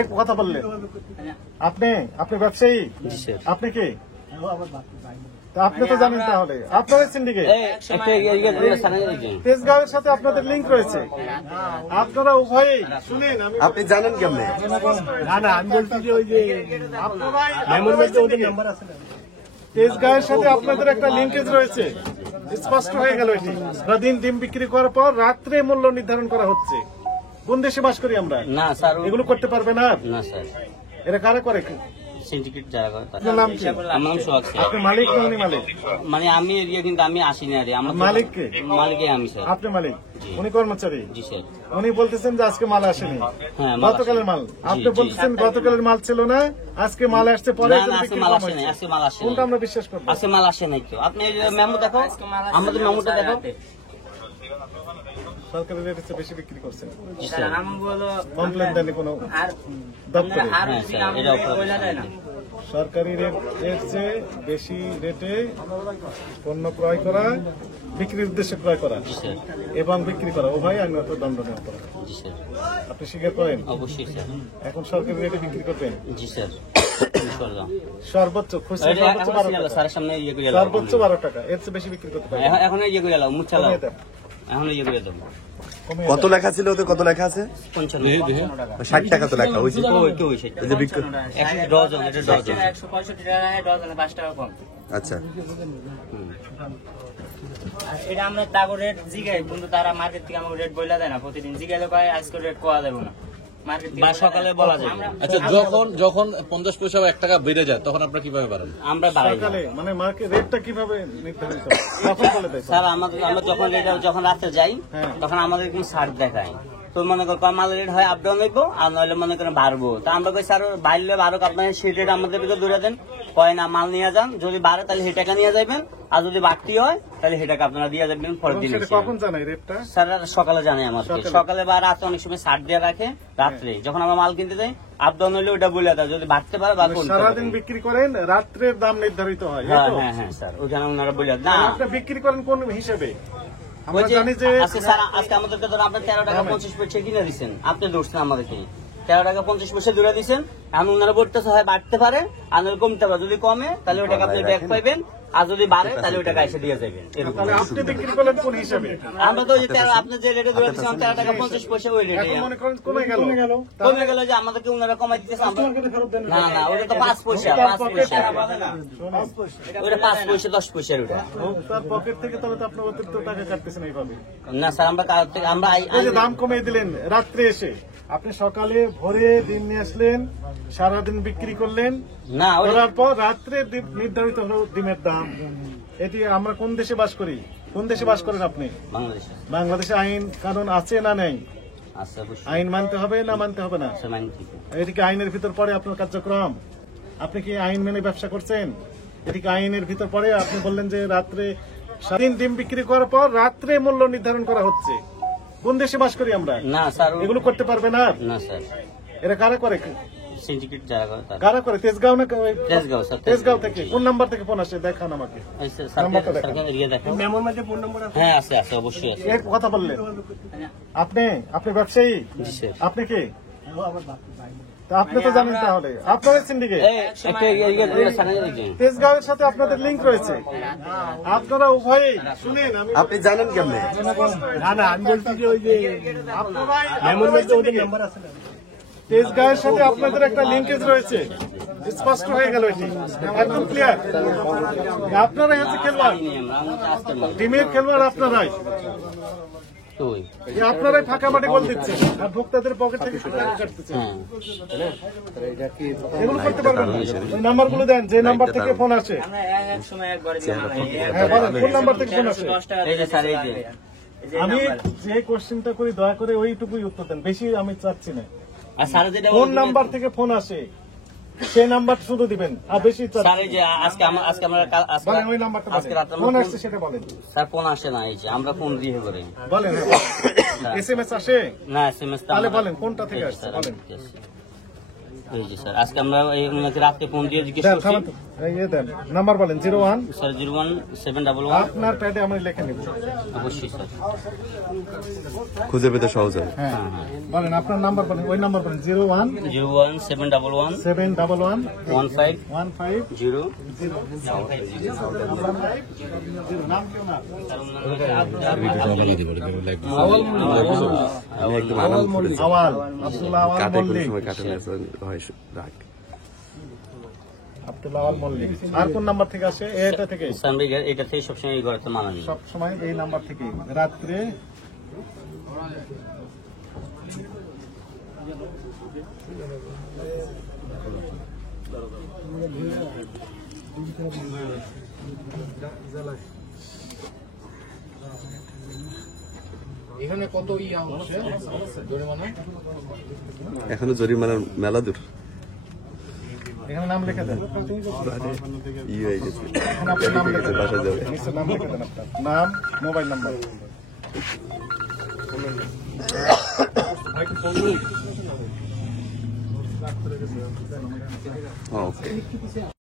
এক কথা বললেন আপনি ব্যবসায়ী, আপনি কি? আপনি তো জানেন, তাহলে আপনাদের সিন্ডিকেট তেজগাঁওয়ের সাথে আপনাদের লিঙ্ক রয়েছে। আপনারা উভয়ই শুনেন, আপনি জানেন কেমনে? না আমি বলছি যে ওই যে তেজগাঁওয়ের সাথে আপনাদের একটা লিঙ্কেজ রয়েছে, স্পষ্ট হয়ে গেল। এটি দিন ডিম বিক্রি করার পর রাত্রে মূল্য নির্ধারণ করা হচ্ছে। কোন দেশে বাস করি আমরা? না স্যার, এগুলো করতে পারবে না। না স্যার, এটা কারা করে? সিন্ডিকেট যারা করে। আপনার নাম কি? আমার নাম সোহাগ স্যার। আপনি মালিক না উনি মালিক? মানে আমি এরিয়া, কিন্তু আমি আসিনি আরে। আমার মালিক কে? মালিকই আমি স্যার। আপনি মালিক, উনি কর্মচারী। জি স্যার। উনি বলতেছেন যে আজকে মাল আসেনি, হ্যাঁ গতকালের মাল। আপনি বলতেছেন গতকালের মাল ছিল না, আজকে মাল আসছে পরে। আজকে মাল আসে নাই, আজকে মাল আসে নাই। কোনটা আমরা বিশ্বাস করবো? আজকে মাল আসে নাই তো। আপনি মেমো দেখো, আমাদের মেমোটা দেখো। সরকারি রেট হচ্ছে বেশি বিক্রি করছেন, জি স্যার। কমপ্লেন দেননি কোনো দপ্তরে? হ্যাঁ স্যার, এটা সরকারি রেট চেয়ে বেশি রেটে পণ্য ক্রয় করা, বিক্রির উদ্দেশ্যে ক্রয় করা এবং বিক্রি করা উভয় আইনত দণ্ডনীয় অপরাধ। জি স্যার। আপনি স্বীকার করেন? অবশ্যই স্যার। এখন সরকারি রেটে বিক্রি করবেন? জি স্যার। সর্বোচ্চ খুচরা সর্বোচ্চ 12 টাকা, স্যারের সামনে ইয়ে করে সর্বোচ্চ 12 টাকা, এর চেয়ে বেশি বিক্রি করতে পারবেন? এখন ইয়ে করে এলাম, মুচ্ছালাম এখন ইয়ে করে দেবো। কত লেখা ছিল ওতে? কত লেখা আছে? 60 টাকা তো লেখা হয়েছে। ডজন, এটা ডজন 165 টাকা, ডজনে 5 টাকা কম। আচ্ছা, এটা আমরা তাগো রেট জিগাই, কিন্তু তারা মার্কেট থেকে আমাকে রেট বইলা দেয় না। প্রতিদিন জিগাইলে কয় আজকে রেট কোয়া দেবো না, মার্কেট থেকে বা সকালে বলা যায়। আচ্ছা, যখন 50 পয়সা বা 1 টাকা বেড়ে যায় তখন আপনারা কিভাবে বাড়ান? আমরা বাড়াই সকালে মানে মার্কেট রেটটা কিভাবে নির্ধারিত হয়? কখন বলে দেয় স্যার? আমরা যখন রাতে যাই তখন আমাদের কোনো ছাড় দেখায়। তো মনে করো মাল রেট হয় আপ ডাউন হইবো, আর নইলে মনে করেন বাড়বো। তা আমরা কই স্যার বাড়লে বাড়ুক, আপনার সেই রেট আমাদের ভিতরে ধরে দেন। কয় না, মাল নিয়ে যান, যদি বাড়ে তাহলে সেই টাকা নিয়ে যাবেন, আর যদি বাড়তি হয় তাহলে সেই টাকা আপনারা দিয়ে যাবেন পরের দিন। কখন জানাই রেটটা? স্যার সকালে জানাই আমাদের, সকালে বা রাতে অনেক সময় ছাড় দিয়ে রাখে। রাত্রে যখন আমরা মাল কিনতে যাই আপ ডাউন হইলে ওটা বলে দেয়, যদি বাড়তে পারে বা সারাদিন বিক্রি করেন, রাত্রের দাম নির্ধারিত হয়। হ্যাঁ হ্যাঁ হ্যাঁ স্যার, ওখানে ওনারা বলে না। আপনি বিক্রি করেন কোন হিসেবে? আজকে আমাদেরকে ধরো আপনি 13 টাকা 50 পয়সা কিনে দিচ্ছেন, আপনি ধরছেন আমাদেরকে 13 টাকা 50 পয়সা ধরে দিচ্ছেন। এখন ওনারা বলতেছে হয় বাড়তে পারে, আর কমতে পারে। যদি কমে তাহলে ওই টাকা আপনি ব্যাক পাইবেন, আর যদি বাড়ে তাহলে ওই টাকা এসে দিয়ে যাবেন। আপনি বিক্রি করলেন কোন হিসাবে? আমরা তো আপনি যে রেটে ধরে দিচ্ছেন 13 টাকা 50 পয়সা, ওই রেটে মনে করেন কমে গেল যে আমাদেরকে ওনারা কমাই দিতেছে। না না, ওটা তো 5 পয়সা, 5 পয়সা, ওটা 5 পয়সা 10 পয়সার ওটা। তার পকেট থেকে তাহলে তো আপনি অতিরিক্ত টাকা কাটতেছেন এইভাবে? না স্যার, আমরা দাম কমিয়ে দিলেন রাত্রে এসে, আপনি সকালে ভোরে দিন নিয়ে আসলেন, সারাদিন বিক্রি করলেন, না করার পর রাত্রে নির্ধারিত হলো ডিমের দাম। এটি আমরা কোন দেশে বাস করি? কোন দেশে বাস করেন আপনি? বাংলাদেশে। বাংলাদেশে আইন কানুন আছে না নেই? আইন মানতে হবে না মানতে হবে না? এদিকে আইনের ভিতর পড়ে আপনার কার্যক্রম। আপনি কি আইন মেনে ব্যবসা করছেন? এদিকে আইনের ভিতর পড়ে আপনি বললেন যে রাত্রে সারাদিন ডিম বিক্রি করার পর রাত্রে মূল্য নির্ধারণ করা হচ্ছে। কোন দেশে বাস করি আমরা? না স্যার, এগুলো করতে পারবে না। না স্যার, এরা কারা করে? সিন্ডিকেট যারা করে। কারা করে? তেজগাঁও না? তেজগাঁও স্যার। তেজগাঁও থেকে কোন নাম্বার থেকে ফোন আসে দেখান আমাকে। হ্যাঁ আছে, আছে অবশ্যই আছে। এক কথা বললেন আপনি ব্যবসায়ী, আপনি কি? আপনি তো জানেন, তাহলে আপনাদের সিন্ডিকেট তেজগাঁওয়ের সাথে আপনাদের লিঙ্ক রয়েছে। আপনারা উভয়ই শুনেন, আপনি জানেন কেমনে? না আমি বলছি যে ওই যে তেজগাঁওয়ের সাথে আপনাদের একটা লিঙ্কেজ রয়েছে, স্পষ্ট হয়ে গেল। এটি একদম ক্লিয়ার। আপনারাই হচ্ছে খেলোয়াড়, টিমের খেলোয়াড় আপনারাই। আপনারাই ফাঁকা মাঠে গোল দিচ্ছেন আর ভোক্তাদের পকেট থেকে টাকা কাটতেছেন। এগুলো করতে পারবেন না। নাম্বার গুলো দেন, যে নাম্বার থেকে ফোন আসে। কোন নাম্বার থেকে ফোন আসে? আমি যে কোশ্চেনটা করি দয়া করে ওইটুকুই উত্তর দেন, বেশি আমি চাচ্ছি না। কোন নাম্বার থেকে ফোন আসে সেই নাম্বার শুধু দিবেন, আর বেশি ফোন আসছে সেটা বলেন। স্যার ফোন আসে না, এই যে আমরা ফোন দিয়ে করে বলেন। SMS আসে না? SMS তাহলে বলেন কোনটা থেকে আসছে বলেন। এই যে স্যার আজকে আমরা এই ওনাকে রাতে ফোন দিয়ে জিজ্ঞেস দেন, করছি থামান তো। এই দেন নাম্বার বলেন 01। স্যার 01711 আপনার প্যাডে আমি লিখে নিব। অবশ্যই স্যার খুঁজে পেতে সহজ হবে। হ্যাঁ বলেন আপনার নাম্বার বলেন, ওই নাম্বার বলেন 01 01711 711 15 15 0 নাম কি ওনার? আমি একদম আরাম করেছি। আওয়াল আব্দুল্লাহ আওয়াল কাটে কোনো মল্লিক। সময় কাটে না, হয় রাখ। আব্দুল্লাহ আওয়াল মল্লিক। আর কোন নাম্বার থেকে আসে? এটা থেকে স্যার এটা থেকে সবসময় এই ঘরে তো মানা নেই সব সময় এই নাম্বার থেকে রাত্রে এখনো জরিমানার মেলা দূর এখানে নাম লিখে দেন। ই হয়ে গেছে, এখন আপনার নাম লিখে দেন। বাসা যাবে। নিচে নাম লিখে দেন আপনার নাম, মোবাইল নাম্বার। ওকে।